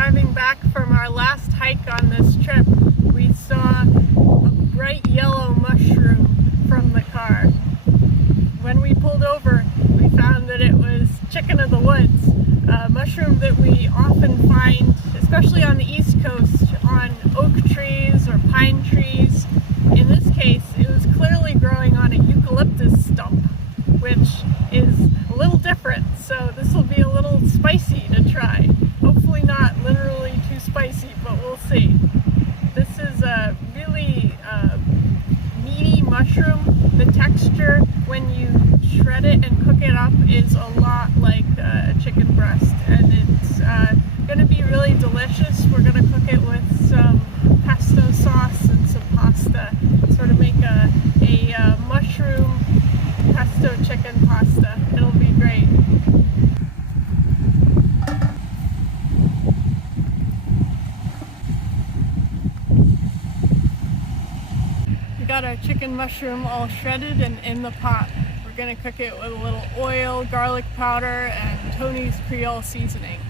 driving back from our last hike on this trip, we saw a bright yellow mushroom from the car. When we pulled over, we found that it was chicken of the woods, a mushroom that we often find, especially on the East Coast, on oak trees or pine trees. In this case, it was clearly growing on a eucalyptus stump, which is a little different, so this will be a little spicy to try. Hopefully not literally too spicy, but we'll see. This is a really meaty mushroom. The texture when you shred it and cook it up is a lot like a chicken breast, and it's going to be really delicious. We're going to cook it with some pesto sauce and some pasta, sort of make a mushroom pesto chicken pasta. It'll be great. We got our chicken mushroom all shredded and in the pot. We're going to cook it with a little oil, garlic powder, and Tony's Creole seasoning.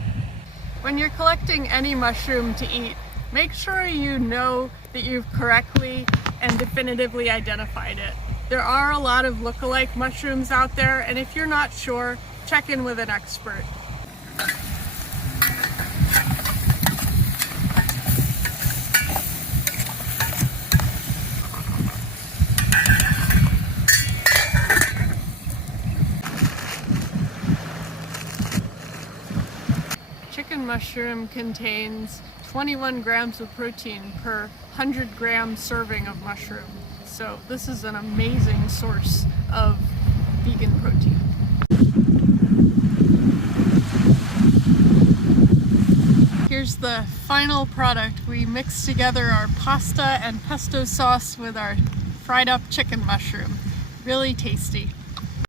When you're collecting any mushroom to eat, make sure you know that you've correctly and definitively identified it. There are a lot of look-alike mushrooms out there, and if you're not sure, check in with an expert. Chicken mushroom contains 21 grams of protein per 100 gram serving of mushroom. So this is an amazing source of vegan protein. Here's the final product. We mixed together our pasta and pesto sauce with our fried up chicken mushroom. Really tasty.